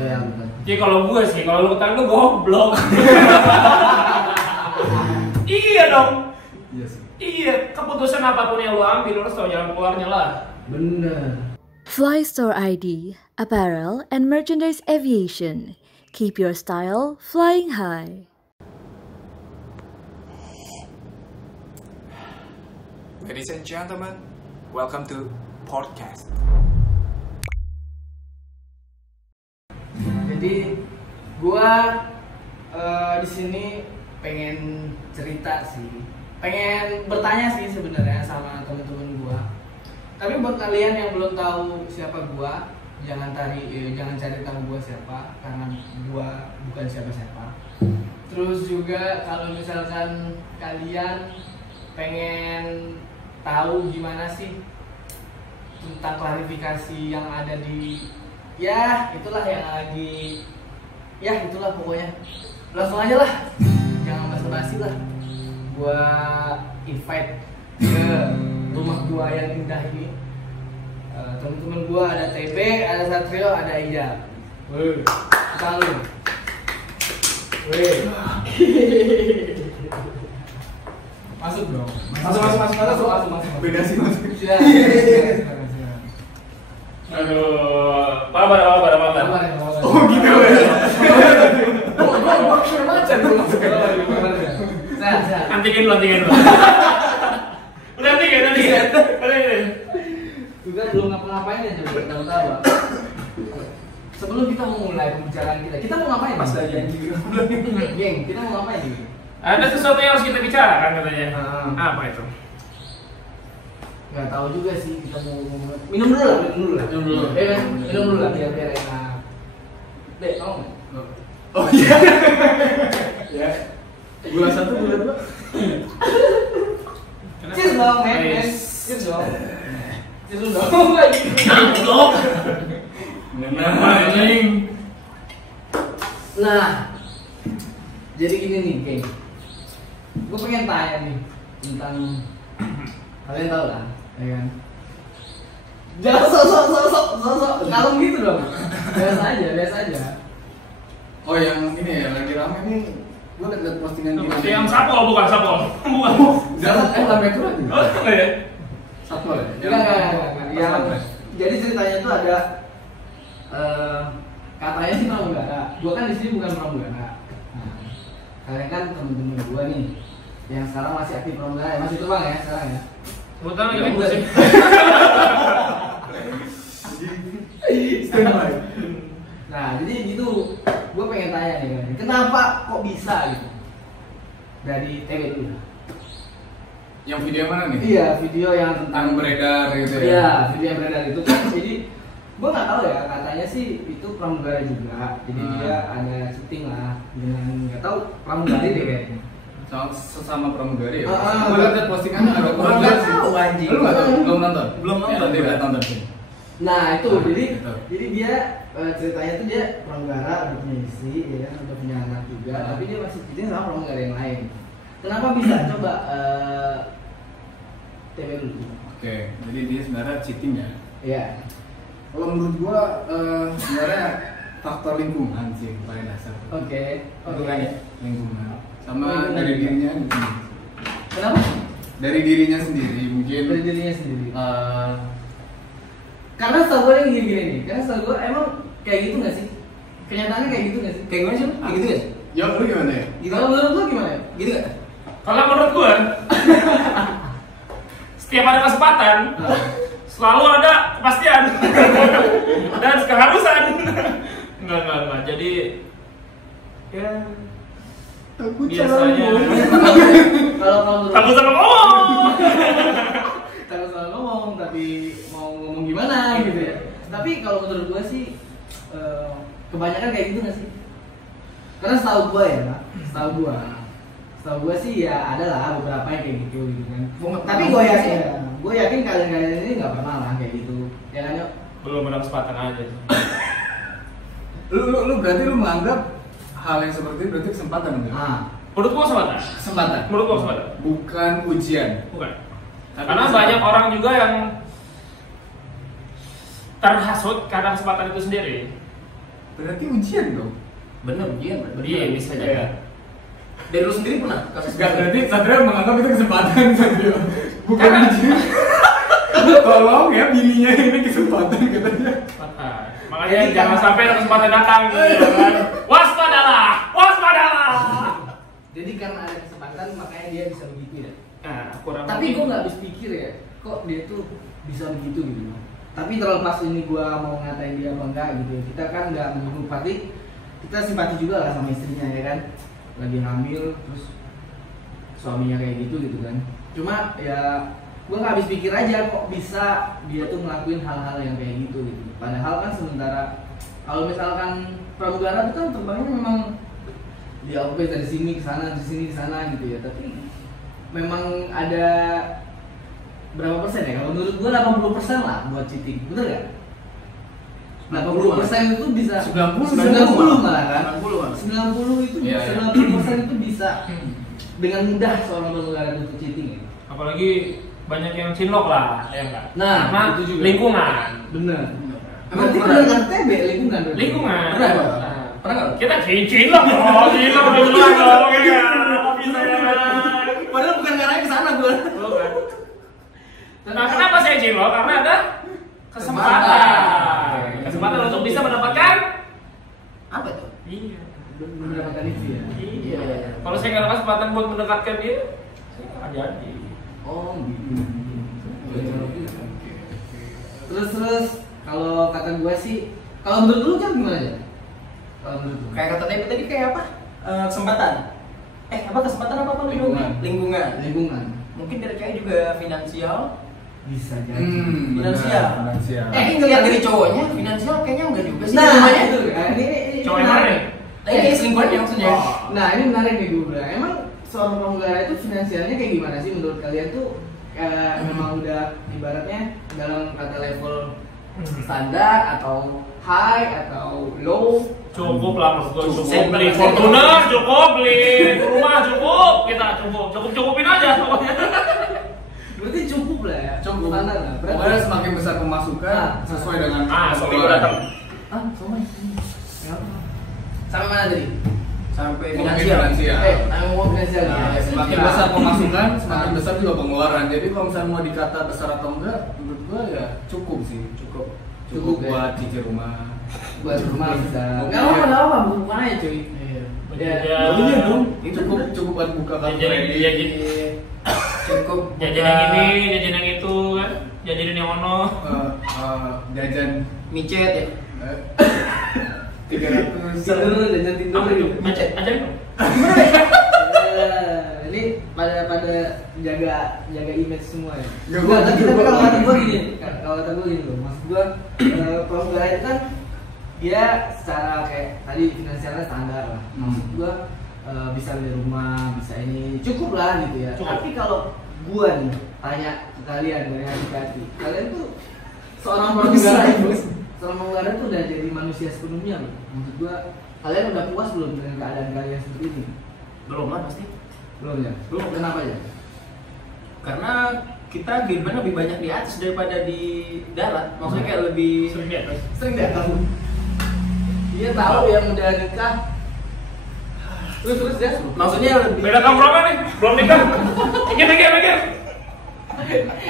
Iya betul. Jadi kalau gue sih, kalau lu utang lu goblok. Iya dong. Iya sih. Iya, keputusan apapun yang lu ambil, lu harus tahu jalan keluarnya lah. Bener. Flystore ID, apparel and merchandise aviation. Keep your style flying high. Ladies and gentlemen, welcome to podcast. Jadi gua di sini pengen cerita sih, pengen bertanya sih sebenarnya sama temen-temen gua. Tapi buat kalian yang belum tahu siapa gua, jangan cari tahu gua siapa, karena gua bukan siapa-siapa. Terus juga kalau misalkan kalian pengen tahu gimana sih tentang klarifikasi yang ada di itulah yang lagi itulah pokoknya, langsung aja lah, jangan basa-basi lah. Gua invite ke rumah gua yang indah ini. Temen-temen gua ada TB, ada Satrio, ada Ija. Woi, salut. Woi. Masuk dong. Masuk. Beda sih mas. Siap. Aduh, apa? Oh gitu ya. Gua kira macan gua masuk. Sehat. Antigen dulu. Udah antigen. Juga belum ngapa-ngapain ya, coba tahu-tahu. Sebelum kita memulai pembicaraan kita mau ngapain? Pas aja. Geng, kita mau ngapain nih? Ada sesuatu yang harus kita bicarakan katanya. Apa itu? Nggak tahu juga sih, kita mau minum dulu lah. Ya kan? Minum dulu lah biar enak. Dek, mau nggak? Oh iya. Ya. Gula 1, gula 2. Cheers dong, men. Cheers dong. Cheers dong lagi. Goblok. Nah, jadi gini nih, geng. Gue pengen tanya nih tentang kalian tahu lah, ya kan? Jangan sok kalem gitu dong. Biasa aja. Oh yang ini ya lagi rame nih. Gue liat postingan Yang sapol bukan. Jangan lambe kurang. Oh, enggak ya? Satpol ya? Enggak. Jadi ceritanya itu ada katanya sih pramugara. Gua kan di sini bukan pramugara. Nah, kalian kan temen-temen gua nih yang sekarang masih aktif pramugara, masih terbang ya sekarang ya. Kebetulan ini gue sih. Standby. Nah, jadi gitu. Gua pengen tanya nih kan, kenapa kok bisa gitu? Dari TV dulu. Yang video mana nih? Iya, video yang tentang beredar gitu ya? Iya, video yang beredar itu kan. Jadi gue nggak tahu ya, katanya sih itu pramugara juga. Jadi dia ada syuting lah dengan nggak tahu pramugari deh kayaknya. Sesama pramugari ya? Gue liat postingannya ada orang nggak tahu anjing. Lu nggak tahu? Belum nonton? Belum nonton. Ya, nanti udah nonton sih. Nah itu Gitu. jadi dia ceritanya tuh dia pramugara, udah punya istri, ya kan, udah punya anak juga. Tapi dia masih syuting sama pramugara yang lain. Kenapa bisa? Coba TV dulu. Oke, jadi dia sebenarnya cheating ya? Iya. Kalau menurut gua sebenarnya faktor lingkungan sih paling dasar. Oke. Lingkungan. Sama dari dirinya gitu. Kenapa? Dari dirinya sendiri mungkin. Dari dirinya sendiri. Karena setahu gue yang gini nih. Karena setahu gue emang kayak gitu nggak sih? Kenyataannya kayak gitu nggak sih? Kayak gimana sih? Kayak gitu ya? Ya lu gimana ya? Kalau menurut lo gimana? Gitu nggak? Kalau menurut gue, setiap ada kesempatan, selalu ada kepastian dan keharusan. Enggak. Jadi ya biasanya takut sama ngomong tapi mau ngomong gimana gitu ya. Tapi kalau menurut gue sih kebanyakan kayak gitu nggak sih? Karena setahu gue ya, Pak. Setahu gue sih ya ada lah beberapa yang kayak gitu kan. Tapi gue yakin kalian ini nggak pernah lah kayak gitu. Ya kan yuk? belum ada kesempatan aja. Lu berarti lu menganggap hal yang seperti itu berarti kesempatan enggak? Menurut gua Kesempatan. Menurut gua kesempatan. Bukan ujian. Bukan. Tapi Karena kesempatan. banyak orang juga yang terhasut karena kesempatan itu sendiri. Berarti ujian dong. Bener ujian. Iya, bisa jadi. Dari lu sendiri pernah kasus Enggak, berarti Satria menganggap itu kesempatan Satria. Bukan ujian. Tolong ya bininya ini kesempatan katanya. Makanya jangan sampai ada kesempatan datang gitu kan. Waspadalah, waspadalah. Jadi karena ada kesempatan makanya dia bisa begitu ya. Nah, kurang Tapi gue nggak habis pikir ya, kok dia tuh bisa begitu gitu. Tapi terlepas ini gue mau ngatain dia apa enggak gitu, kita kan nggak menuduh pasti, kita simpati juga lah sama istrinya ya kan, lagi hamil terus suaminya kayak gitu kan. Cuma ya gue nggak habis pikir aja kok bisa dia tuh ngelakuin hal-hal yang kayak gitu. Padahal kan sementara kalau misalkan pramugara itu kan terbangnya memang dia dari sini ke sana, dari sini ke sana gitu ya. Tapi memang ada berapa persen ya? Kalau menurut gua 80% lah buat cheating, bener gak? 80% itu bisa 90 malah kan? 90 itu Iya, 90% itu bisa dengan mudah seorang pramugara itu cheating ya. Apalagi banyak yang cinlok lah, ya enggak? Nah, karena itu juga. lingkungan. Bener. Emang Berarti pernah? dengan TB lingkungan. berarti? Lingkungan. Pernah, Pak? Nah, Pernah nggak? kita cinlok dong, cinlok beneran dong, ya. Bisa ya. Padahal bukan ngarahnya ke sana gua. Bukan. Nah, kenapa saya cinlok? Karena ada kesempatan. Kesempatan untuk bisa mendapatkan Apa tuh? iya. Mendapatkan itu ya. Iya. Kalau saya nggak ada kesempatan buat mendekatkan dia, saya nggak akan jadi. Oh gitu. Terus kalau kata gue sih, kalau menurut lu kan gimana aja? Kalau menurut lu? Kayak kata David tadi kayak apa? Kesempatan. Apa kesempatan apa lu Lingkungan. Lingkungan. Lingkungan Mungkin dari cewek juga finansial. bisa jadi. Finansial. Finansial. Ngeliat dari cowoknya finansial kayaknya enggak juga sih. Nah, Namanya itu kan. Ini Cowok yang mana menarik. nih? Ini selingkuhannya maksudnya. Oh. Nah, ini menarik nih gue bilang. Emang seorang pramugara itu finansialnya kayak gimana sih menurut kalian tuh? Memang udah ibaratnya dalam kata level standar atau high atau low? Cukup lah menurut gue, Cukup. cukup beli Fortuner, cukup beli rumah, cukup kita cukupin aja pokoknya. Berarti cukup lah ya. Cukup. Standar lah. Pokoknya semakin besar pemasukan Ah. sesuai dengan Suami gue datang. Ah, sama. Sampai mana tadi? Sampai Mungkin finansial. Ngomong finansial. Nah, ya. semakin besar pemasukan, semakin besar juga pengeluaran. Jadi kalau misalnya mau dikata besar atau enggak, menurut gua ya cukup sih. Cukup Cukup ya. buat cicil rumah. Buat rumah bisa. Mobil. Nggak apa-apa, bukan aja cuy. Ya. Iya dong. Itu cukup buat buka kartu Jajan- kredit. jajan- Cukup Jajan yang ini, jajan yang itu kan, jajan yang ono. Jajan micet ya. 300. Tidur dan tidur Apa itu? gitu. Macet, aja nih. Ini pada jaga image semua ya. Nggak, Nggak, tapi gua- kalau kata gue gini, kalau kata gue gini loh, maksud gue pramugara itu kan dia secara kayak tadi finansialnya standar lah. Maksud gue bisa beli rumah, bisa ini cukup lah gitu ya. Cukup. Tapi kalau gue nih tanya ke kalian dari hati ke hati, kalian tuh seorang pramugara itu, seorang pramugara tuh udah jadi manusia sepenuhnya loh. Maksud gue kalian udah puas belum dengan keadaan kalian seperti ini? Belum lah pasti. Belum ya? Belum. Kenapa ya? Karena kita kehidupan lebih banyak di atas daripada di darat. Maksudnya kayak lebih Sering di atas. Sering nggak tahu? Dia tahu yang udah nikah. Terus ya? maksudnya lebih Beda tongkrongan nih, belum nikah. Mikir.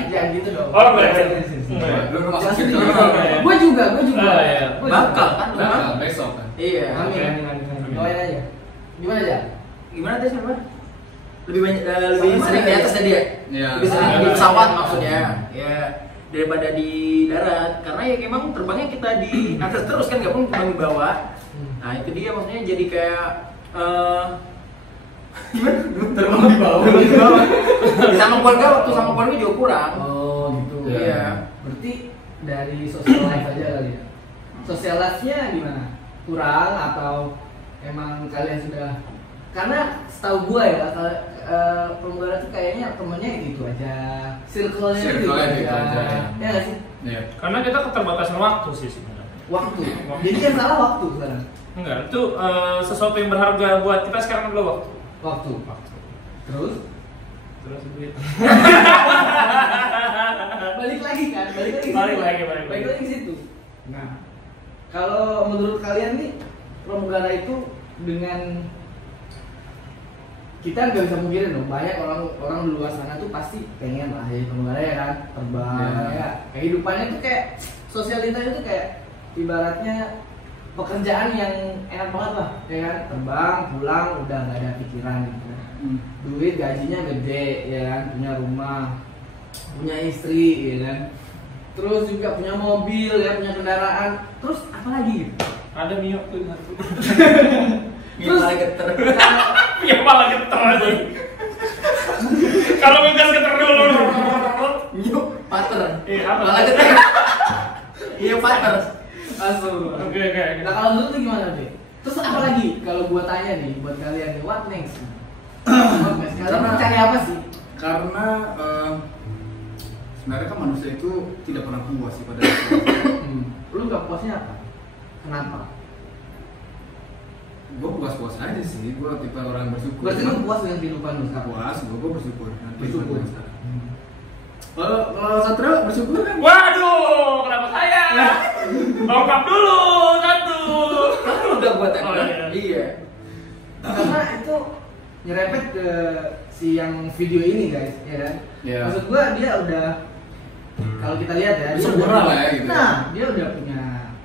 Jangan gitu dong. Oh, enggak. Lu masuk situ. Gue juga. Oh, iya. Gua juga. bakal kan lu kan? Nah, besok kan. Iya. Amin. Doain aja. Gimana aja? Gimana teh siapa? Lebih banyak lebih Sama sering mana di ya? atas tadi ya? Iya. Lebih sering Ah, di iya. pesawat maksudnya. Ya daripada di darat karena ya emang terbangnya kita di atas terus kan nggak pun terbang di bawah. Nah itu dia maksudnya jadi kayak gimana? Terbang di bawah. Di bawah. Sama keluarga waktu sama keluarga juga kurang. Oh gitu. Iya. Berarti dari social life aja kali ya. Social life-nya gimana? Kurang atau emang kalian sudah? Karena setahu gua ya, kalau pramugara tuh kayaknya temennya gitu aja, circle-nya gitu Circle-nya aja. gitu aja. Ya nggak sih? Iya. Karena kita keterbatasan waktu sih sebenarnya. Waktu. Jadi yang salah waktu sekarang. Enggak, itu sesuatu yang berharga buat kita sekarang adalah waktu. Waktu. Terus Terus duit. balik lagi kan? Balik lagi. Balik situ. lagi. Balik lagi ke situ. Nah, Kalau menurut kalian nih pramugara itu dengan kita nggak bisa mungkirin loh, banyak orang di luar sana tuh pasti pengen lah jadi pramugara ya kan, terbang ya. Kehidupannya tuh kayak sosialitanya tuh kayak ibaratnya pekerjaan yang enak banget lah, ya kan, terbang pulang udah nggak ada pikiran gitu. Duit gajinya gede ya kan, punya rumah, punya istri ya kan, terus juga punya mobil ya, punya kendaraan, terus apa lagi gitu? Ada Mio tuh satu. Terus malah geter. Ya malah geter aja. Kalau ngegas geter dulu. Mio pater. Apa? Malah geter. Iya pater. Langsung. Oke. Nah kalau menurut lu gimana deh? Terus apa lagi kalau gua tanya nih buat kalian nih, what next? Kalian mau cari apa sih? Karena sebenarnya kan manusia itu tidak pernah puas sih pada dasarnya. Lu nggak puasnya apa? Kenapa? Gue puas-puas aja sih, gue tipe orang yang bersyukur. Berarti lu puas dengan kehidupan lu sekarang? Puas, gue bersyukur. Bersyukur. Kalau Satrio bersyukur kan? Waduh, kenapa saya? Lengkap dulu satu. Udah buat yang Oh, iya. Karena itu nyerempet ke si yang video ini guys, ya kan? Iya. Maksud gua dia udah, kalau kita lihat ya, dia Sempurna udah, lah ya, gitu. Nah, dia udah punya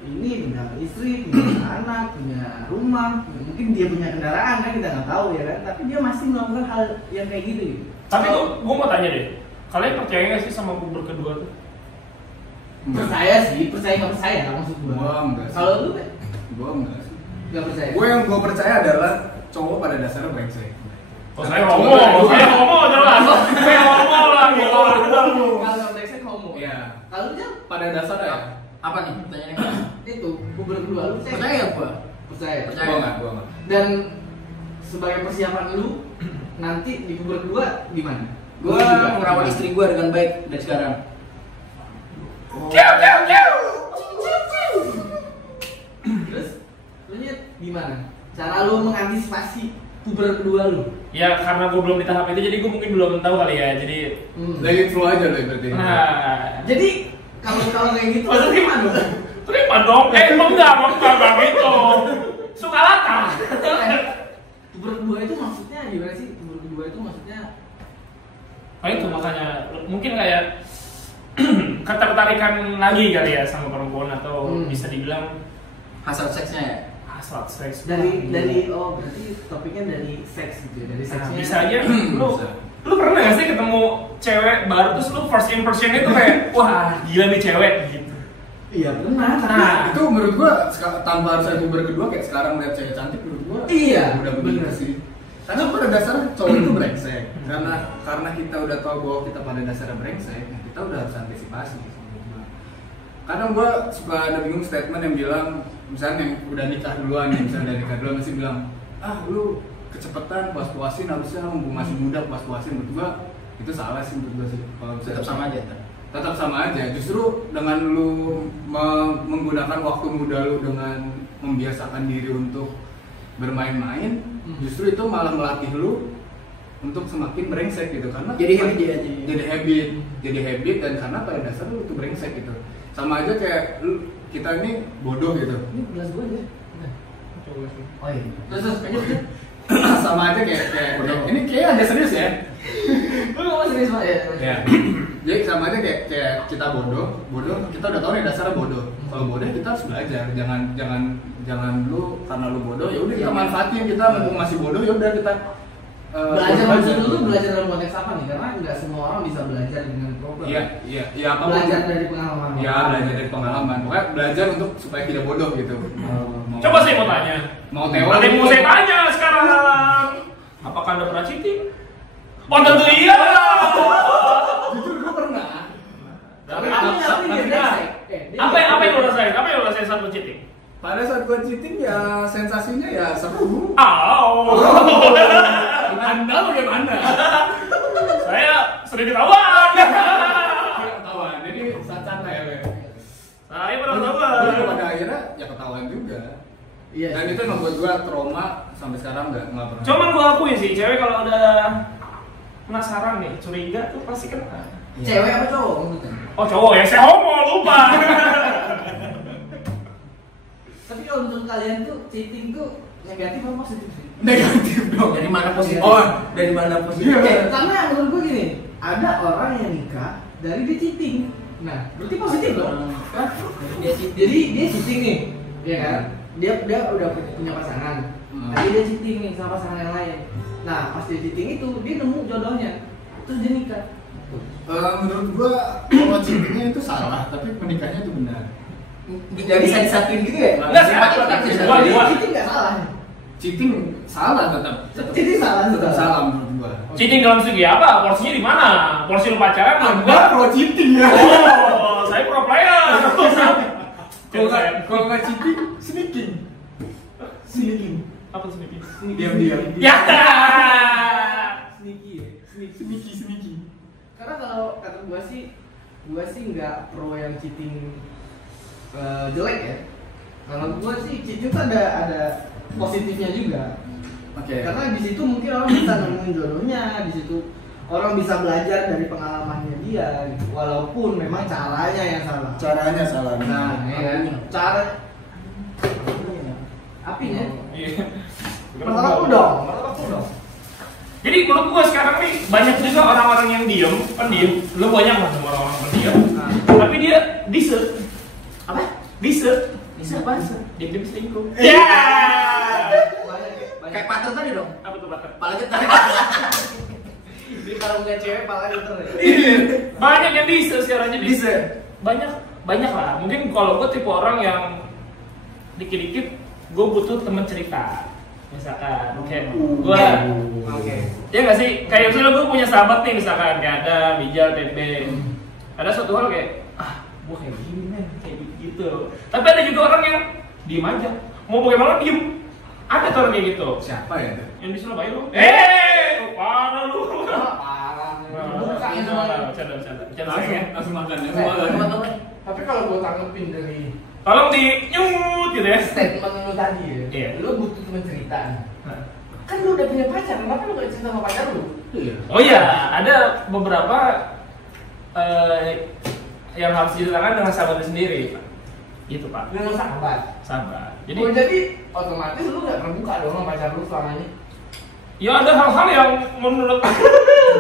ini, punya istri, punya anak, punya rumah, mungkin dia punya kendaraan kan, kita nggak tahu ya kan? Tapi dia masih melakukan hal yang kayak gitu. Tapi gua mau tanya deh, kalian percaya nggak sih sama kubur kedua tuh? Percaya sih, percaya nggak percaya maksud gua. Gua enggak sih. Kalau lu kan Gue enggak sih. nggak percaya. Yang gue percaya adalah cowok pada dasarnya brengsek. Oh, saya homo jelas. Saya homo lah gitu. Kalau nggak brengsek homo. Iya. Kalau dia Pada dasarnya ya. Apa nih pertanyaannya? itu kubur kedua lu percaya? Percaya ya gua? Percaya. Percaya. Gue enggak. Dan sebagai persiapan lu nanti di kubur kedua gimana? Gua juga merawat gimana? istri gua dengan baik dari sekarang. Terus lu nyet gimana? Cara lu mengantisipasi kubur kedua lu? Ya karena gue belum di tahap itu, jadi gue mungkin belum tahu kali ya. Jadi, Lagi flow aja loh berarti. nah, Jadi kalau kayak gitu Masa gimana dong? terima dong. Enggak gitu. Suka lata. Kubur kedua itu maksudnya gimana sih? Kubur kedua itu maksudnya Nah itu makanya mungkin kayak ketertarikan lagi kali ya sama perempuan, atau bisa dibilang Hasrat seksnya ya. hasrat seks. dari oh berarti topiknya dari seks gitu ya, dari Nah, seksnya. bisa aja lu Bisa. lu pernah gak sih ketemu cewek baru terus lu first impression itu kayak wah gila nih cewek gitu. Iya pernah. Nah, Itu menurut gue tanpa harus ada kubur kedua kayak sekarang lihat cewek cantik menurut gue. Iya, Udah begitu bener. sih. Karena pada dasarnya cowok itu brengsek. Karena kita udah tahu bahwa kita pada dasarnya brengsek, kita udah harus antisipasi. Kadang gue suka ada bingung statement yang bilang, misalnya yang udah nikah duluan, misalnya udah nikah duluan masih bilang, lu kecepetan puas-puasin, harusnya mumpung masih muda puas-puasin. Menurut gue itu salah sih menurut gue sih. Kalau Tetap sama aja. tetap sama aja. Justru dengan lu menggunakan waktu muda lu dengan membiasakan diri untuk bermain-main, justru itu malah melatih lu untuk semakin brengsek gitu. Karena Jadi habit ya, jadi habit dan karena pada dasar lu tuh brengsek gitu. Sama aja kayak kita ini bodoh gitu. Ini gelas gua aja. Oh iya. Terus lanjut. Sama aja kayak ini kayak ada serius ya. Lu ngomong serius banget ya? Ya. Jadi sama aja kayak kita bodoh kita udah tahu nih dasarnya bodoh. Kalau bodoh kita harus belajar, jangan lu karena lu bodoh ya udah kita manfaatin, kita mumpung masih bodoh ya udah kita Belajar maksud lu belajar dalam konteks apa nih? Karena nggak semua orang bisa belajar dengan proper. Iya apa Belajar dari pengalaman. Ya belajar dari pengalaman. Pokoknya belajar untuk supaya tidak bodoh gitu. coba saya mau tanya. Mau teori. Ada yang mau saya tanya sekarang. Apakah Anda pernah cheating? Oh tentu iya. Jujur gue pernah. Tapi dia brengsek. Apa yang lo rasain? Apa yang lo rasain saat lo cheating? Pada saat gue cheating ya sensasinya ya seru. Anda bagaimana? Saya sering ketahuan. Ketahuan. Jadi santai ya. Saya pernah Gue ketahuan. pada akhirnya ya ketahuan juga. Iya. Dan itu membuat gue trauma sampai sekarang nggak pernah. Cuman gua akuin sih, cewek kalau udah penasaran nih, curiga tuh pasti kena. Cewek apa cowok maksudnya? Oh cowok ya, saya homo lupa. Tapi kalau menurut kalian tuh cheating tuh negatif apa positif sih? Negatif dong. Dari mana positif? Oh, dari mana positif? Karena menurut gue gini, ada orang yang nikah dari dia cheating. Nah, berarti positif dong. Hah? Jadi dia cheating nih, ya kan? Dia udah punya pasangan. Tapi dia cheating nih sama pasangan yang lain. Nah, pas dia cheating itu dia nemu jodohnya, terus dia nikah. Menurut gua kalau cheatingnya itu salah, tapi menikahnya itu benar. Gak bisa disatuin gitu ya? Enggak sih, Cheating nggak salah. Cheating salah tetap. Cheating salah Tetap salah menurut gua. Cheating dalam segi apa? Porsinya di mana? Porsi lu pacaran menurut gua. Anda pro cheating ya. Oh, saya pro player. Kalau nggak cheating, sneaking. Sneaking. Apa sneaking? Diam-diam. Ya. Sneaky ya, Sneaky. Karena kalau kata gua sih nggak pro yang cheating jelek ya. Kalau gua sih cheating tuh ada positifnya juga. Oke. Karena di situ mungkin orang bisa nemuin jodohnya, di situ orang bisa belajar dari pengalamannya dia, gitu. Walaupun memang caranya yang salah. Caranya salah. Nah, ya kan? Cara apinya. Iya. Martabak dong. Jadi menurut gua sekarang nih banyak juga orang-orang yang pendiam. Lu banyak lah sama orang-orang pendiam. Tapi dia dise. Apa? Dise. Bisa apa? Dia selingkuh. Ya. Kayak pater tadi dong. Apa tuh Pak? Pala getar. Jadi kalau punya cewek pala geter ya. Banyak yang dise sekarang jadi. Bisa. Banyak lah. Mungkin kalau gua tipe orang yang dikit-dikit gua butuh teman cerita. Misalkan kayak gua ya nggak sih, kayak misalnya gue punya sahabat nih, misalkan kayak ada Bijal, Tembe, ada suatu hal kayak gue kayak gini men, kayak gitu. Tapi ada juga orang yang diem aja, mau bagaimana diem. Ada tuh orang kayak gitu. Siapa ya? Yang di Surabaya lu? Parah lu. Parah. Bercanda sayang ya. Langsung makan ya. Teman-teman. Tapi kalau gue tanggepin dari Tolong di nyut gitu ya. statement lu tadi ya, Iya. lu butuh teman cerita nih. Kan lu udah punya pacar, kenapa lu gak cerita sama pacar lu? Oh iya, ada beberapa yang harus diceritakan dengan sahabatnya sendiri, Pak. Gitu Pak. Dengan sahabat. Sahabat. Jadi otomatis lu gak terbuka dong sama pacar lu selamanya. Ya ada hal-hal yang menurut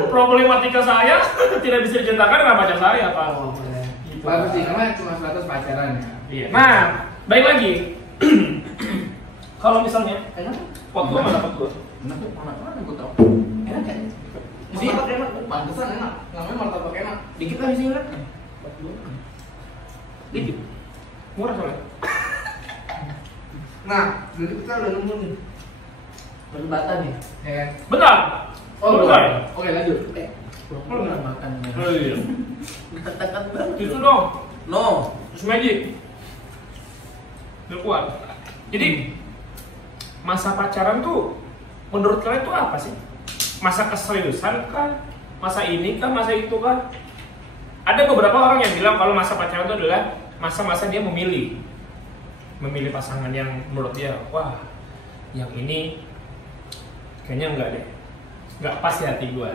problematika saya tidak bisa diceritakan dengan pacar saya, Pak. Gitu. Bagus sih, karena cuma sebatas pacaran ya. Iya. Nah, baik lagi. Kalau misalnya, Enak? pot gua mana pot gua? Enak tuh, mana gue tau. Enak kan? Di sini enak, pantesan enak. Namanya martabak enak. Dikit lah di sini kan. Dikit. Murah soalnya. Nah, jadi kita udah nemu nih perdebatan nih, ya kan? Benar. Oh, benar. Oke, lanjut. Belum makan. Oh iya. Tekan banget. Itu dong. No. Terus magic. Udah kuat. Jadi masa pacaran tuh menurut kalian tuh apa sih? Masa keseriusan kah? Masa ini kah? Masa itu kah? Ada beberapa orang yang bilang kalau masa pacaran itu adalah masa-masa dia memilih pasangan yang menurut dia, wah, yang ini kayaknya enggak deh, nggak pas di hati gue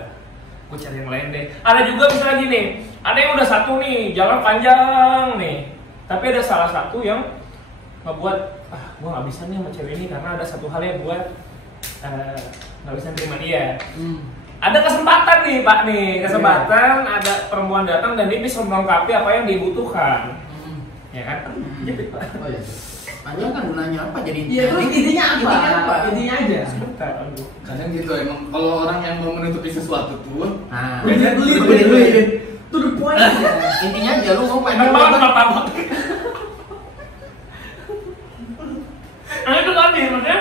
cari yang lain deh. Ada juga misalnya gini, ada yang udah satu nih, jalan panjang nih, tapi ada salah satu yang ngebuat, gue nggak bisa nih sama cewek ini karena ada satu hal yang buat nggak bisa terima dia. Ada kesempatan nih Pak nih, kesempatan ada perempuan datang dan dia bisa melengkapi apa yang dibutuhkan, ya kan? Jadi Pak. Oh iya. Anda kan gunanya apa jadi? Iya, terus intinya apa? Intinya aja. Sebentar, aduh. Kadang gitu emang kalau orang yang mau menutupi sesuatu tuh Nah, Belit. To the point. intinya aja lu mau Enak pengen banget martabak. Nah itu tadi maksudnya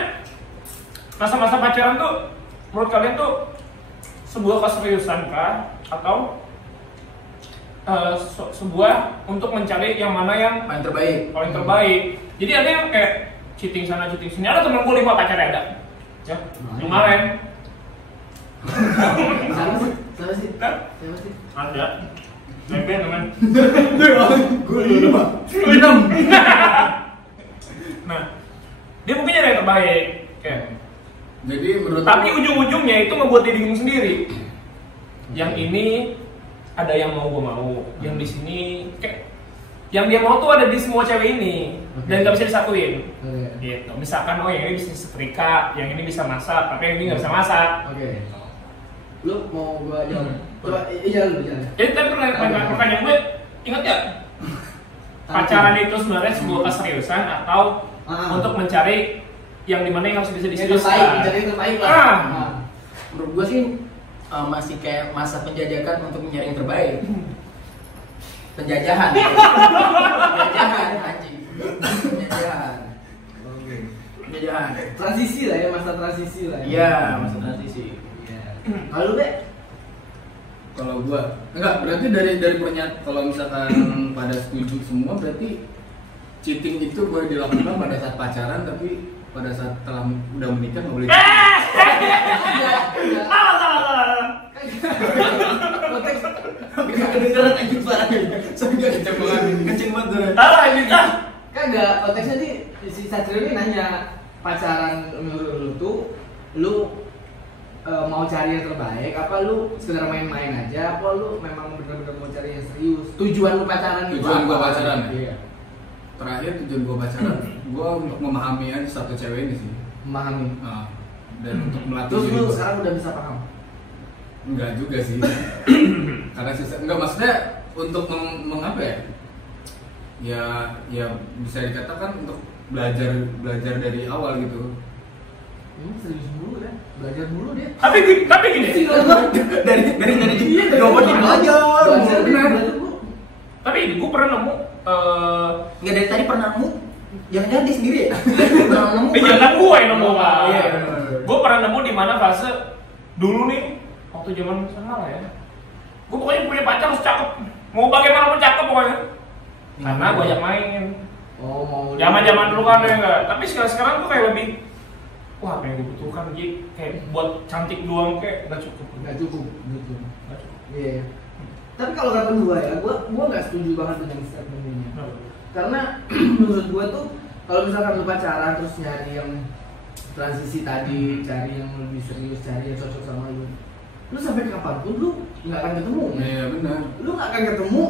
masa-masa pacaran tuh menurut kalian tuh sebuah keseriusan kah atau sebuah untuk mencari yang mana yang paling terbaik. paling terbaik. Jadi ada yang kayak cheating sana cheating sini. Ada temen gue 5 pacarnya ada. Ya, kemarin Siapa sih? ada. Nembe teman. gue 5. Nah, dia mungkin nyari yang terbaik. Kayak. Jadi menurut Tapi ujung-ujungnya itu ngebuat dia bingung sendiri. Yang ini ada yang mau gue mau, yang di sini kayak yang dia mau tuh ada di semua cewek ini. dan nggak bisa disatuin. Oke. Gitu. Misalkan yang ini bisa setrika, yang ini bisa masak, tapi yang ini nggak bisa masak. Oke. Lu mau gua jawab? Coba jalan. Jadi tadi pertanyaan gue, ingat ya? Pacaran itu sebenarnya sebuah keseriusan atau untuk mencari yang dimana yang harus bisa diseriuskan? Jadi terbaik lah. Ah. Menurut gue sih masih kayak masa penjajakan untuk mencari yang terbaik. Penjajahan. Penjajahan anjing. Penjajahan. Oke. Penjajahan. Transisi lah ya, masa transisi lah. Iya, masa transisi. Iya. Kalau Be? Kalau gua enggak, berarti dari pernyataan kalau misalkan pada setuju semua berarti cheating itu boleh dilakukan pada saat pacaran, tapi pada saat telah udah menikah nggak boleh cheating. Salah. Konteks Kedengeran anjing suaranya. Sampai kenceng banget. Salah ini kan? kagak, konteksnya nih si Satrio ini nanya pacaran menurut lu tuh lu mau cari yang terbaik apa lu sekedar main-main aja apa lu memang benar-benar mau cari yang serius? Tujuan lu pacaran itu Tujuan apa? gua pacaran ya? Iya. Terakhir tujuan gua pacaran, gua untuk memahami aja satu cewek ini sih. Memahami. Nah, dan untuk melatih Terus diri lu gua. sekarang udah bisa paham? Enggak juga sih. Karena susah. Enggak, maksudnya untuk mengapa ya? Ya bisa dikatakan untuk belajar dari awal gitu. Serius dulu ya, belajar dulu dia. Tapi gini. Dari Iya, jawaban dari belajar. belajar Benar. dulu. Tapi gue pernah nemu. Nggak dari tadi pernah nemu. Jangan-jangan dia sendiri ya? Pernah nemu. Jangan gue yang nemu lah. Iya. Gue pernah nemu di mana fase dulu nih waktu zaman sana lah ya. Gue pokoknya punya pacar harus cakep. Mau bagaimanapun cakep pokoknya. Karena gue banyak main. Oh, mau Zaman dulu kan ya enggak. Tapi sekarang tuh kayak lebih wah, apa yang gue butuhkan Ji? Kayak buat cantik doang kayak nggak cukup. nggak cukup gitu. Nggak cukup. Iya. Tapi kalau kata gua ya, gua nggak setuju banget dengan statement ini. Karena menurut gua tuh kalau misalkan lu pacaran terus nyari yang transisi tadi, cari yang lebih serius, cari yang cocok sama lu sampai kapanpun lu nggak akan ketemu. Iya benar. Lu nggak akan ketemu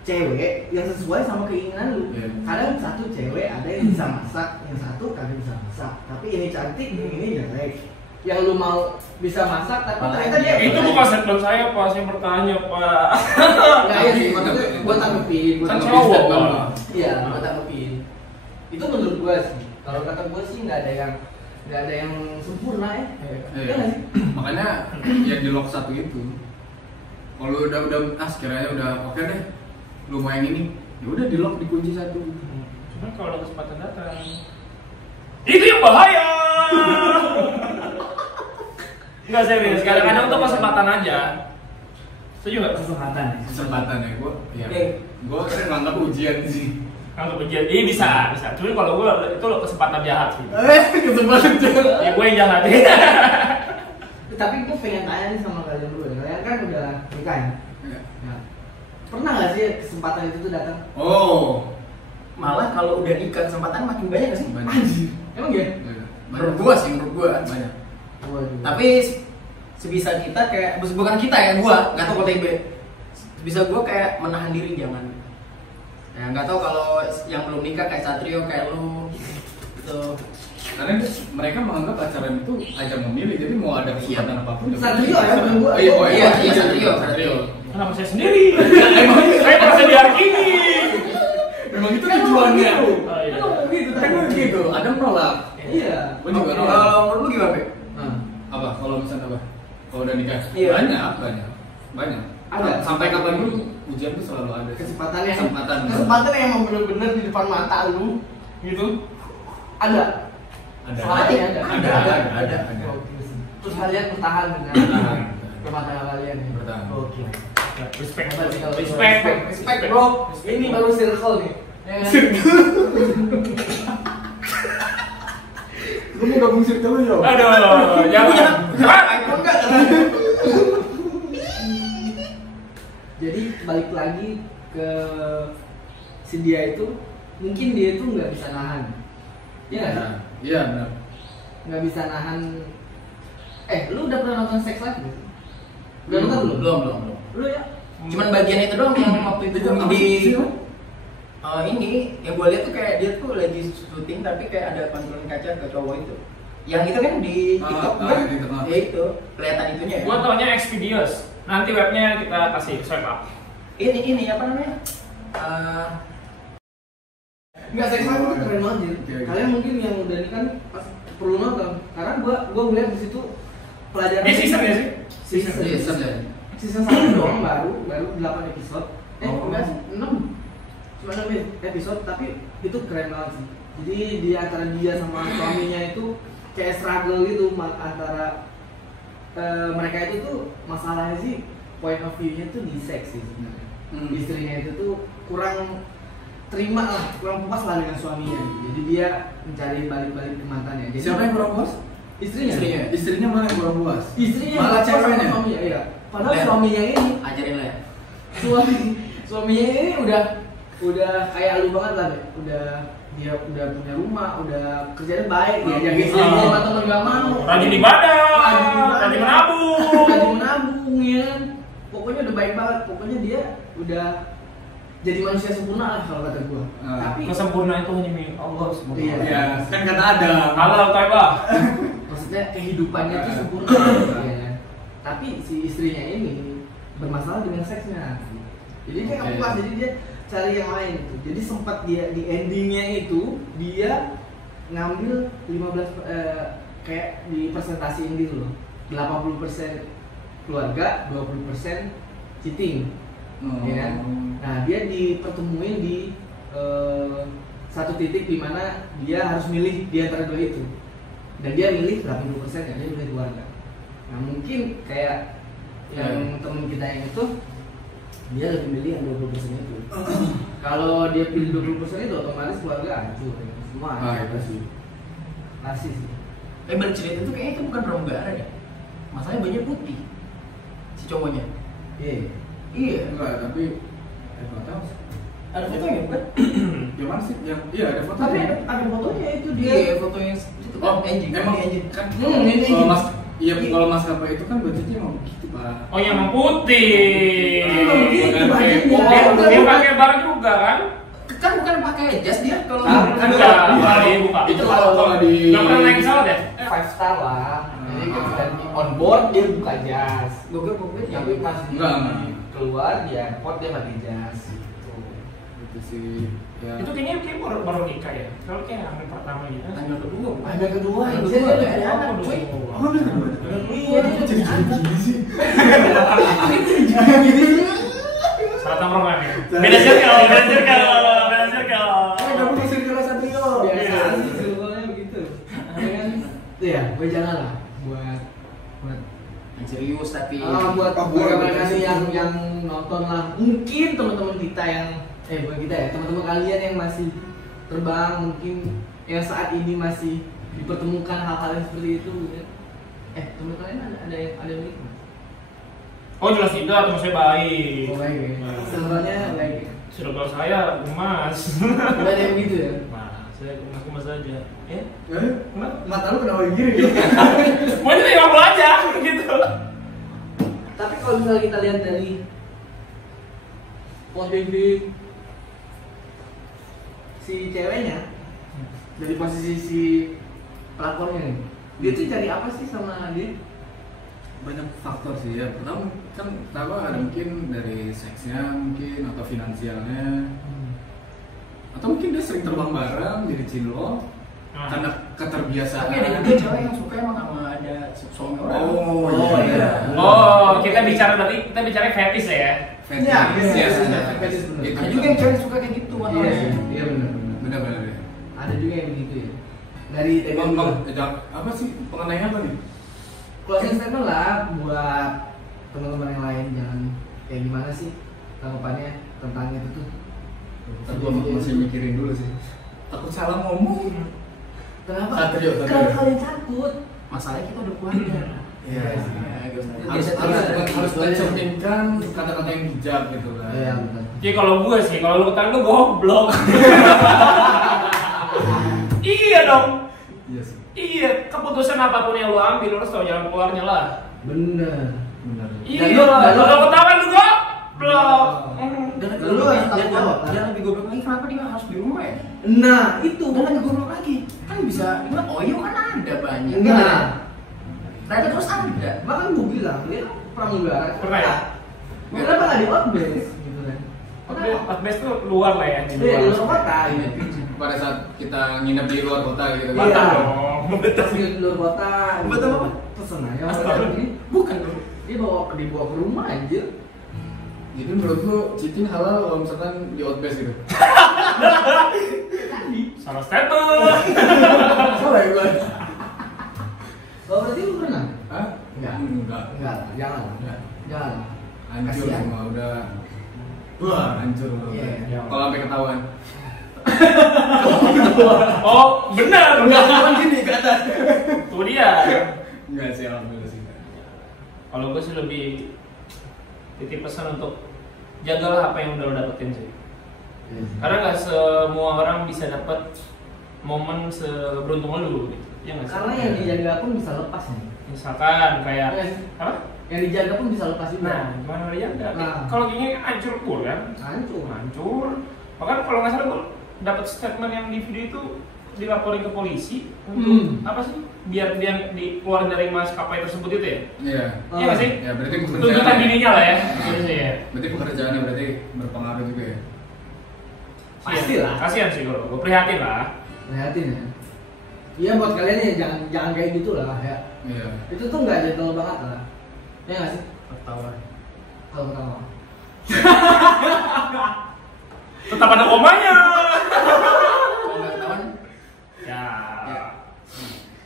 cewek yang sesuai sama keinginan lu. Iya. Kadang satu cewek ada yang bisa masak, yang satu kagak bisa masak. Tapi ini cantik, ini jelek. Yang lu mau bisa masak, tapi ternyata dia Itu bukan statement saya Pak, saya bertanya Pak. Nggak, iya sih, maksudnya gua tanggepin. Kan cowok, Pak. Iya, gua tanggepin. Itu menurut gua sih. Kalau kata gua sih nggak ada yang sempurna ya. Iya nggak sih? Makanya yang di lock satu itu. Kalau udah sekiranya udah oke deh. Lu main ini, ya udah di lock, dikunci satu. Cuma kalau ada kesempatan datang, itu yang bahaya. Enggak serius, kadang-kadang tuh kesempatan aja. Setuju nggak? Kesempatan ya gua nganggap ujian sih. Anggap ujian, ini bisa. Cuma kalau gue itu kesempatan jahat sih. Kesempatan jahat. Ya gue yang jahat. Tapi gua pengen tanya nih sama kalian dulu. Kalian kan udah nikah ya? Nah, pernah nggak sih kesempatan itu tuh datang? Oh, Malah kalau udah nikah kesempatan makin banyak nggak sih? banyak. Emang ya? Menurut gua Banyak. Waduh. Tapi sebisa kita kayak bukan kita ya, gua nggak tahu kalau TB. Sebisa gua kayak menahan diri jangan. Ya nggak tahu kalau yang belum nikah kayak Satrio kayak lu gitu. Karena mereka menganggap pacaran itu ajang memilih, jadi mau ada kesempatan apapun. Satrio ya, bukan gua. Iya, Satrio. Kenapa saya sendiri? Saya merasa dihakimi. Memang itu Kan tujuannya. ngomong gitu. Oh, iya. Kan ngomong gitu. Kan gitu, ada menolak. Iya. Gua juga nolak. Kalau menurut lu gimana, Be? Apa? Kalau misalnya apa? Kalau udah nikah? Iya. Banyak. Ada. Sampai kapanpun ujian itu selalu ada. Kesempatan yang emang bener-bener di depan mata lu gitu ada. Ada. Pasti ada. Ada. Terus kalian bertahan dengan Bertahan. rumah tangga kalian ya. Bertahan. Oke. Respect. Respect bro. Ini baru circle nih. Ya kan? Lu mau gabung circle lu ya? Aduh, jangan. Enggak. Jadi balik lagi ke si dia itu, mungkin dia itu nggak bisa nahan. Iya nggak sih? Iya, benar. Nggak bisa nahan. Lu udah pernah nonton Sex Life nggak? Udah nonton belum? Belum. Lu ya? Cuman bagian itu doang yang waktu itu di Ini yang gue lihat tuh kayak dia tuh lagi syuting tapi kayak ada pantulan kaca ke cowok itu. Yang itu kan di TikTok kan? Ya itu kelihatan itunya. Ya? Gua taunya Xvideos. Nanti webnya kita kasih swipe up. Ini apa namanya? Nggak, sex life itu keren banget. Kalian mungkin yang udah ini kan pas perlu nonton. Karena gua ngeliat di situ pelajaran. Ini season ya sih? Season 1 doang, baru 8 episode. Enggak sih, 6. Cuma 6 episode, tapi itu keren banget sih. Jadi di antara dia sama suaminya itu kayak struggle gitu antara mereka itu tuh masalahnya sih point of view-nya tuh di seks sih sebenarnya. Istrinya itu tuh kurang terima lah, kurang puas lah dengan suaminya. Jadi dia mencari balik-balik ke mantannya. Jadi Siapa yang kurang puas? Istrinya Mana yang kurang puas? Istrinya malah ceweknya. Suaminya, iya. Padahal suaminya ini Ajarin lah ya. suaminya ini udah kayak lu banget lah, dia udah punya rumah, udah kerjanya baik, dia jaga istrinya sama temen gak mau. Rajin ibadah, rajin menabung ya. Pokoknya udah baik banget, pokoknya dia udah jadi manusia sempurna lah kalau kata gua. Tapi kesempurnaan itu hanya milik Allah subhanahu wa Iya, ta'ala. kan kata ada. Halal taibah. maksudnya kehidupannya itu sempurna ya kan? Tapi si istrinya ini bermasalah dengan seksnya. Jadi dia nggak puas, jadi dia cari yang lain gitu. Jadi sempat dia di endingnya itu dia ngambil 15 kayak di presentasiin gitu loh. 80% keluarga, 20% cheating. Ya kan? Nah, dia dipertemuin di satu titik di mana dia harus milih di antara dua itu. Dan dia milih 80% ya, dia milih keluarga. Nah, mungkin kayak yang temen kita yang itu dia lebih milih yang 20% itu. Kalau dia pilih 20% itu otomatis keluarga hancur semua. Itu sih. Rasis sih. Balik cerita itu kayaknya itu bukan pramugara ya. Masalahnya banyak putih si cowoknya. Iya. Enggak, tapi nggak tahu. Ada fotonya bukan? Yang mana sih? Iya ada foto. Tapi ada fotonya itu dia. Iya, fotonya itu kan engine. Emang engine. kan ini kalau mas, iya kalau maskapai itu kan bajunya emang begitu pak. Oh yang putih. Iya, Dia pakai bar juga kan? Kan bukan pakai jas dia kalau buka. Itu kalau di Nggak pernah naik pesawat ya? 5 star lah. Jadi ketika di on board dia buka jas. Gokil Tapi pas Enggak. keluar di airport dia pakai jas gitu. itu sih ya. Itu kayaknya baru nikah ya? Kalau kayak hamil pertama gitu. Hamil kedua bukan? Ada kedua, Yang dia kedua ada ada anak, anak, cuy. Iya, dia jadi gini sih. Salah tongkrongan ya? Beda circle. Kamu di sini rasa trio. Biasa sih sebetulnya begitu. Kan ya, gue jangan lah buat Yang serius tapi buat buat mereka yang nonton lah. Mungkin teman-teman kita yang bukan kita ya, teman-teman kalian yang masih terbang, mungkin yang saat ini masih dipertemukan hal-hal yang seperti itu. Teman kalian ada yang nikmat? Oh jelas tidak, teman saya baik. Oh baik ya. Sebenarnya baik ya. Circle saya emas. Udah ada yang begitu ya. Nah, saya emas saja. Kenapa? Mata lu kenapa gini gitu? Mau itu tinggal aja gitu. Tapi kalau misalnya kita lihat dari posisi si ceweknya, dari posisi si pelakonnya nih, dia tuh cari apa sih sama dia? Banyak faktor sih ya. Pertama kan ada mungkin dari seksnya mungkin atau finansialnya. Atau mungkin dia sering terbang bareng jadi cinlok karena keterbiasaan. tapi ada juga cewek yang suka emang sama ada suami orang. Iya. Oh, kita bicara fetish ya. Fetish. Iya, Yes, fetish bener. Itu Ada juga yang cewek suka kayak gitu kan. Iya benar. benar-benar ya. Ada juga yang begitu ya. Dari Bang, TB apa sih pengenainya apa nih? closing statement lah buat teman-teman yang lain, jangan kayak gimana sih tanggapannya tentang itu tuh. Tapi gua masih mikirin dulu sih. Takut salah ngomong. Kenapa? Satrio. Kenapa kalian takut? Masalahnya kita udah keluarga. Iya. Harus belajar. cerminkan kata-kata yang bijak gitu kan. Iya benar. Jadi kalau gue sih, kalau lu ketahuan lu goblok. Iya dong. Iya sih. Iya, keputusan apapun yang lu ambil, lu harus tahu jalan keluarnya lah. Bener. Benar. Iya, kalau ketahuan lu goblok. Lu harus tanggung jawab. Dan lebih goblok lagi kenapa dia harus di rumah ya? Nah, itu. Dan lebih goblok lagi kan bisa bilang Oyo kan ada banyak. Enggak. Ternyata terus ada. Bahkan gue bilang, dia kan pramugara. Pernah ya? Kenapa nggak di outbase gitu kan? Outbase tuh luar lah ya. Iya, di luar kota gitu. Pada saat kita nginep di luar kota gitu. Iya. Batam dong. Terus di luar kota. Batam apa? Pesen aja. Astaga. Bukan dong. Dia dibawa ke rumah anjir. Jadi menurut lu cheating halal kalau misalkan di outbase gitu? Salah statement. Salah ya gue. Oh, berarti lu pernah? Hah? Enggak. Enggak. Enggak, jangan. Enggak. Jangan. Hancur Kasihan. semua udah. Wah, hancur. Iya. Kalau sampai ketahuan. Oh, benar. Enggak kan gini ke atas. Tuh dia. Enggak sih, alhamdulillah sih. Kalau gue sih lebih titip pesan untuk jagalah apa yang udah lo dapetin sih. Karena nggak semua orang bisa dapet momen seberuntung lu gitu. Ya nggak sih? Karena yang dijaga pun bisa lepas nih. Misalkan kayak Iya. apa? Yang dijaga pun bisa lepas juga. Nah, gimana lo jaga? Nah. Kalau gini hancur pun kan? Hancur. Bahkan kalau nggak salah gue dapat statement yang di video itu dilaporin ke polisi untuk apa sih? Biar dia dikeluarin dari maskapai tersebut itu ya? Iya. Iya nggak sih? Ya berarti Tuntutan pekerjaan. dirinya lah ya. Gitu sih ya. Berarti pekerjaannya berarti berpengaruh juga ya. Pasti lah. Kasihan sih gue prihatin lah. Lihatin ya. Iya buat kalian ya jangan kayak gitu lah ya. Iya. Itu tuh nggak gentle banget lah. Ya nggak sih? Ketawa. Kalau pertama. Tetap ada komanya. Kalau nggak ketahuan, Ya.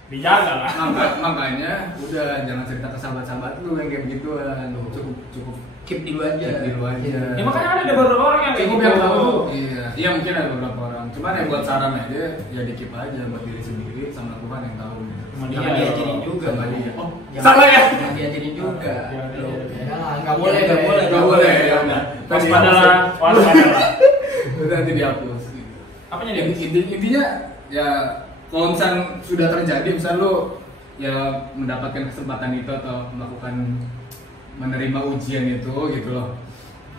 Dijaga lah. Makanya udah jangan cerita ke sahabat-sahabat lu yang kayak begituan. Cukup keep di lu aja. di lu aja. Ya makanya ada beberapa orang yang kayak Cukup gitu. yang tahu. Iya. Iya mungkin ada beberapa orang. Cuman yang buat saran aja ya di keep aja buat diri sendiri sama Tuhan yang tahu. Sama Jangan dia. diajarin juga. Sama dia. Oh, Salah ya? Jangan diajarin juga. Jangan, nggak boleh, Nggak boleh. Nggak boleh ya udah. Waspada lah. Waspada lah. Udah nanti dihapus. Gitu. Apanya dia? Intinya ya kalau misalnya sudah terjadi misal lu ya mendapatkan kesempatan itu atau melakukan menerima ujian itu gitu loh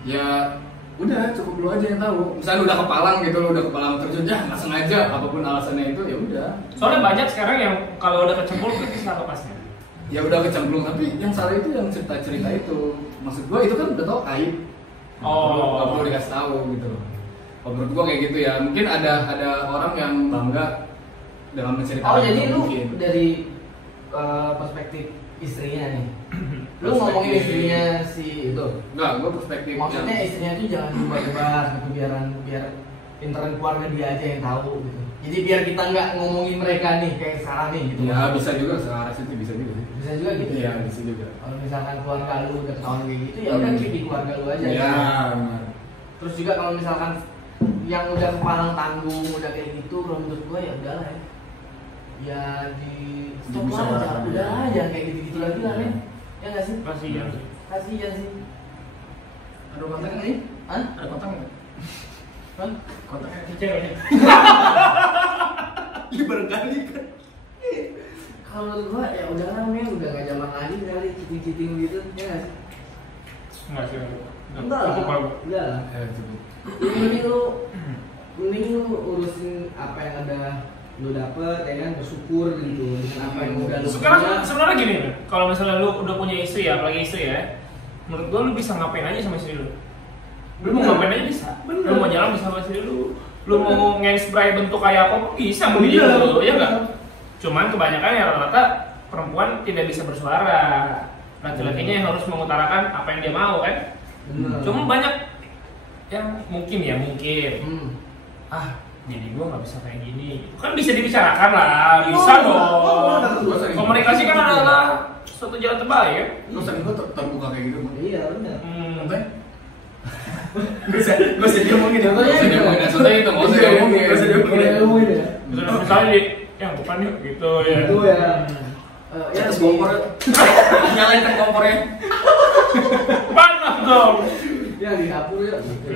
ya udah cukup lu aja yang tahu misalnya lu udah kepalang gitu lu udah kepalang terjun ya nggak sengaja apapun alasannya itu ya udah Soalnya banyak sekarang yang kalau udah kecemplung itu salah lepasnya. ya udah kecemplung tapi yang salah itu yang cerita itu maksud gua itu kan udah tau aib nggak perlu dikasih tahu gitu loh kalau menurut gua kayak gitu ya mungkin ada orang yang bangga dengan menceritakan Oh jadi itu lu mungkin. dari perspektif istrinya nih. Lu ngomongin istrinya si itu. Enggak, gue perspektif Maksudnya istrinya tuh jangan disebar gitu biar intern keluarga dia aja yang tahu gitu. Jadi biar kita nggak ngomongin mereka nih kayak sekarang nih gitu. ya bisa juga searah itu bisa juga sih Bisa juga gitu. iya bisa juga Kalau misalkan keluarga lu udah ketahuan kayak gitu ya udah keep di keluarga lu aja. iya Ya. benar Terus juga kalau misalkan yang udah kepalang tanggung udah kayak gitu, kalau menurut gua ya udahlah ya. Ya di stop aja, Dimusyawarahkan udah aja. aja kayak gitu-gitu lagi lah ya. Ya nggak sih? Kasihan sih. Kasihan sih. Ada kontak nggak nih? Hah? Ada kontak nggak? Hah? Kontaknya Si ceweknya. ini barangkali kan. Kalau menurut gua ya udahlah men, udah nggak zaman lagi kali cheating-cheating gitu, ya nggak sih? Enggak sih. Enggak Cukup lah, kalau enggak lah. ya cukup Mending lu urusin apa yang ada lu dapet, ya kan, bersyukur gitu dengan apa yang udah lu sekarang punya. sebenarnya gini, kalau misalnya lu udah punya istri ya, apalagi istri ya, menurut gua lu bisa ngapain aja sama istri lu. Lu mau Bener. ngapain aja bisa. Bener. Lu mau jalan bisa sama istri lu. Lu Bener. mau nge-spray bentuk kayak apa bisa mau Bener. gitu, ya enggak? Cuman kebanyakan ya rata-rata perempuan tidak bisa bersuara. Laki-lakinya yang harus mengutarakan apa yang dia mau kan. Bener. Cuma banyak yang mungkin Hmm. jadi gua nggak bisa kayak gini kan bisa dibicarakan lah bisa dong komunikasi kan adalah suatu jalan terbaik ya lu sering gue terbuka kayak gitu Iya benar. apa Gak usah diomongin ya. Contohnya usah diomongin contohnya itu nggak usah diomongin Nggak usah diomongin. Boleh ngomongin ya. misalnya di yang bukan yuk gitu ya Itu ya. Ya terus kompor. Nyalain kan kompornya. panas dong Ya di dapur ya. Gitu.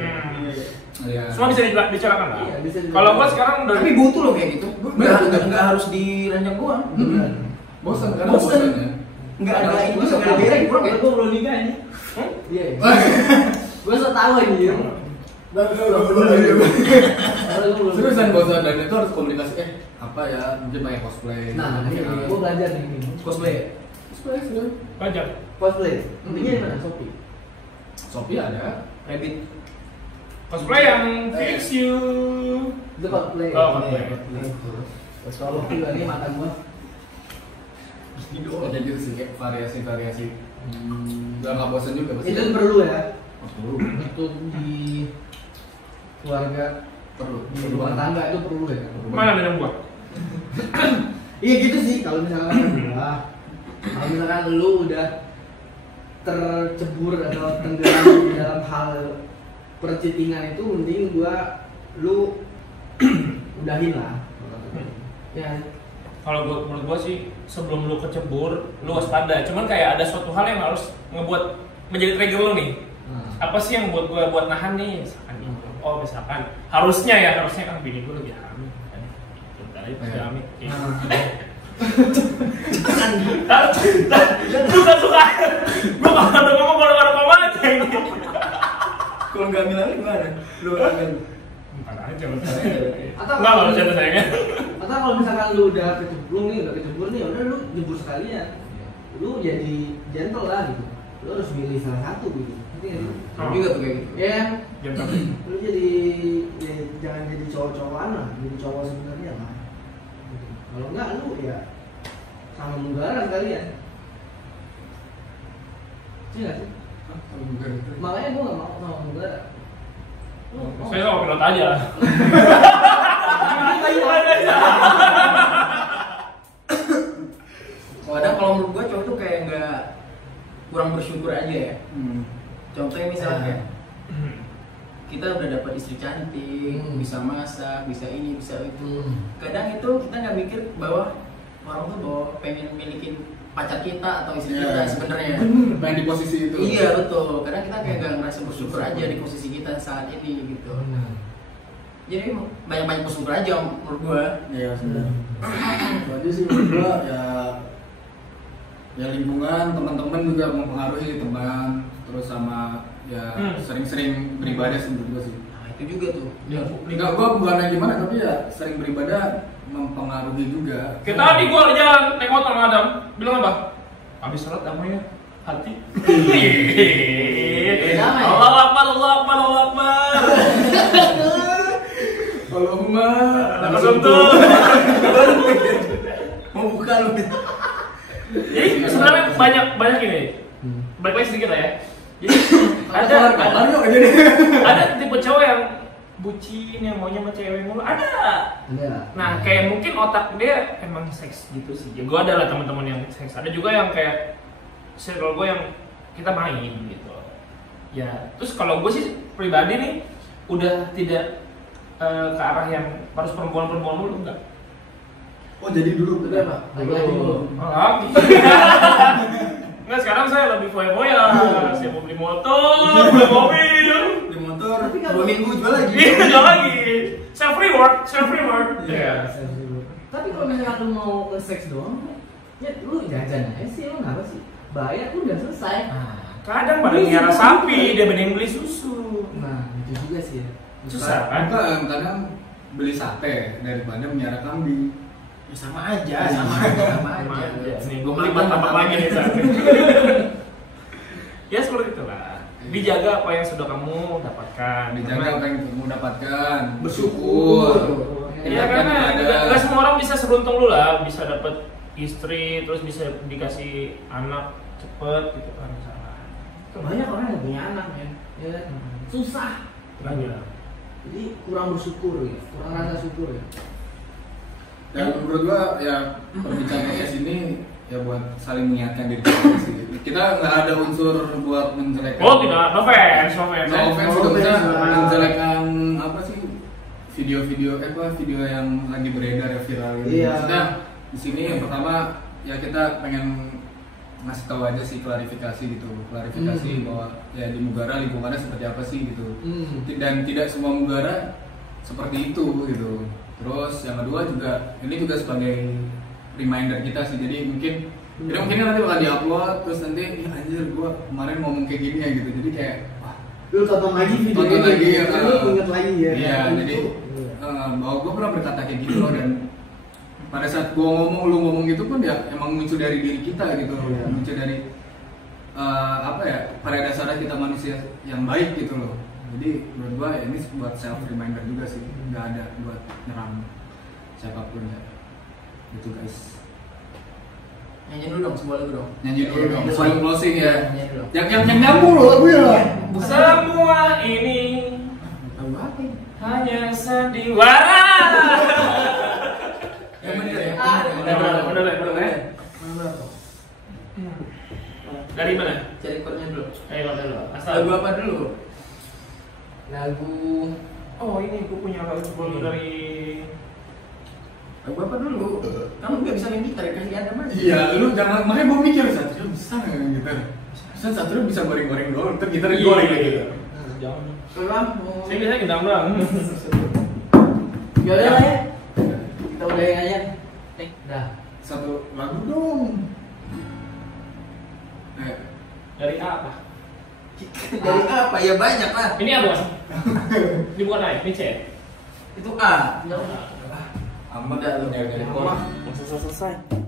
Iya. semua bisa dibicarakan lah Iya, bisa dibicarakan. kalau gua sekarang udah Tapi butuh loh kayak gitu. Nggak harus di ranjang doang. Bener. bosan kan Bosan. bosan ya Nggak ada itu nggak ada beres kurang ya. Gue belum nikah ini. Hmm? Iya. Gue so tau anjir. Seriusan bosan, dan itu harus komunikasi apa ya, mungkin pakai cosplay. Nah, ini gue belajar nih Cosplay. sudah. Belajar. cosplay. Intinya di mana? Shopee. Shopee ada. Rabbit. Cosplay yang fix you. Itu cosplay. Oh, cosplay. Terus kalau juga nih mata gue. Ada gitu sih kayak variasi. Nggak bosan juga pasti. Itu perlu ya. Perlu. Untuk di keluarga, Perlu. di rumah tangga itu perlu ya. Mana ada yang buat? Iya gitu sih kalau misalkan kalau misalkan lu udah tercebur atau tenggelam di dalam hal percitingan itu, mending lu udahin lah. Ya. Kalau menurut gua sih sebelum lu kecebur, lu waspada. Cuman kayak ada suatu hal yang harus ngebuat menjadi trigger lu nih. Apa sih yang buat gua buat nahan nih? Misalkan harusnya kan bini gua lagi hamil. Bentar aja Jangan suka. Gua kalau ada ngomong kalau koma aja ini. Kalau nggak bilang gimana? Lu hamil. Bentar aja. Atau Enggak kalau saya sayangnya. Atau kalau misalkan lu udah kecebur nih, udah lu jebur sekalian. Lu jadi gentle lah gitu. Lu harus milih salah satu gitu. Ngerti nggak sih? Juga tuh kayak gitu. Ya, Jangan. lu jangan jadi cowok-cowokan lah, jadi cowok sebenarnya lah. Gitu. Kalau enggak lu ya sama munggara sekalian. Iya nggak sih? Makanya gua nggak mau sama munggara. Saya sama pilot aja. Kadang kalau menurut gua cowok tuh kayak nggak kurang bersyukur aja ya. Contohnya misalnya kita udah dapat istri cantik, bisa masak, bisa ini, bisa itu. Kadang itu kita nggak mikir bahwa orang tuh bahwa pengen milikin pacar kita atau istri kita sebenarnya. Main di posisi itu. Iya betul. Kadang kita kayak nggak ngerasa bersyukur aja di posisi kita saat ini gitu. Jadi banyak bersyukur aja menurut gua. Iya sudah. Itu aja sih menurut gua ya lingkungan, teman-teman juga mempengaruhi, teman, terus sama ya sering-sering beribadah sih menurut gua sih. Nah itu juga tuh. Enggak, gua bukannya gimana, tapi ya sering beribadah mempengaruhi juga. Kita tadi gua jalan naik motor sama Adam, bilang apa? Habis sholat apa ya? Hati. Allah Akbar, Allah Akbar, Allah Akbar. Allahumma Langsung tuh. Mau buka lu. Jadi sebenarnya banyak ini. Balik lagi sedikit lah ya. Jadi ada tipe cowok yang bucin, yang maunya sama cewek mulu, ada. Nah kayak mungkin otak dia emang seks gitu sih. Ya, gue ada lah teman-teman yang seks. Ada juga yang kayak circle gue yang kita main gitu. Ya terus kalau gue sih pribadi nih udah tidak ke arah yang harus perempuan-perempuan dulu, enggak. Oh jadi dulu Kenapa? Lagi dulu. Lagi. Enggak, sekarang saya lebih foya-foya. Saya mau beli motor, beli mobil. Di motor, Tapi kalau- 2 minggu jual lagi. Iya, jual lagi. Self reward. Iya. Tapi kalau misalkan lu mau nge-seks doang, ya lu jajan aja sih, lu ngapa sih? Bayar tuh udah selesai. Kadang pada miara sapi, dia mending beli susu. Nah, itu juga sih ya. Susah kan? Kadang beli sate daripada melihara kambing. Ya, sama aja. Nih, gue beli buat tampak lagi nih sapi. Ya seperti itulah. Dijaga apa yang sudah kamu dapatkan. Dijaga apa yang kamu dapatkan. Bersyukur. Iya karena nggak semua orang bisa seruntung lu lah, bisa dapat istri, terus bisa dikasih anak cepet gitu kan salah. Banyak orang yang punya anak men, ya kan? Susah. Banyak. Jadi kurang bersyukur ya, kurang rasa syukur ya. Dan menurut gua ya pembicaraan podcast ini ya buat saling mengingatkan diri kita sih. Kita nggak ada unsur buat menjelekan. Oh tidak, no offense. No offense juga bisa menjelekan apa sih video yang lagi beredar ya viral gitu. Iya. Maksudnya di sini yang pertama ya kita pengen ngasih tahu aja sih klarifikasi bahwa ya di Mugara lingkungannya seperti apa sih gitu. Dan tidak semua Mugara seperti itu gitu. Terus yang kedua juga ini juga sebagai reminder kita sih. Jadi mungkin nanti bakal diupload terus nanti ya anjir gua kemarin ngomong kayak gini ya gitu. Jadi kayak wah Lu tonton lagi videonya, Tonton lagi, ya. lu inget lagi ya. Iya, jadi bahwa gue pernah berkata kayak gitu loh, dan pada saat gue ngomong, lu ngomong gitu pun ya emang muncul dari diri kita gitu, muncul dari apa ya, pada dasarnya kita manusia yang baik gitu loh. Jadi menurut gue ya, ini buat self reminder juga sih, nggak ada buat nyerang siapapun ya. Gitu guys. Nyanyi dulu dong, sebuah lagu dong. Nyanyi dulu dong, Nyanyi sebelum closing ya. Nyanyi dulu. Yang nyambung loh lagu ya. Semua ini Tahu apa ini? hanya sandiwara. Yang bener ya? Bener. Bener kok. Dari mana? Cari chordnya dulu. Ayo dulu. Lagu apa dulu? Lagu Oh ini gue punya lagu dari. Lagu apa dulu? Kamu nggak bisa main gitar ya? Kasih ada mas. Iya, lu jangan, makanya gue mikir Satrio bisa nggak gitar? Satrio bisa goreng-goreng doang, ntar gitar goreng lagi gitu. Jangan. Memang mau. Saya biasanya gendang doang. Ya udah lah ya. Kita udahin aja. Dah. Satu lagu dong. Dari apa? Dari apa? Ya banyak lah. Ini apa? Ini bukan A, ini C. Itu A. Amat Udah lu. dari Mama, selesai.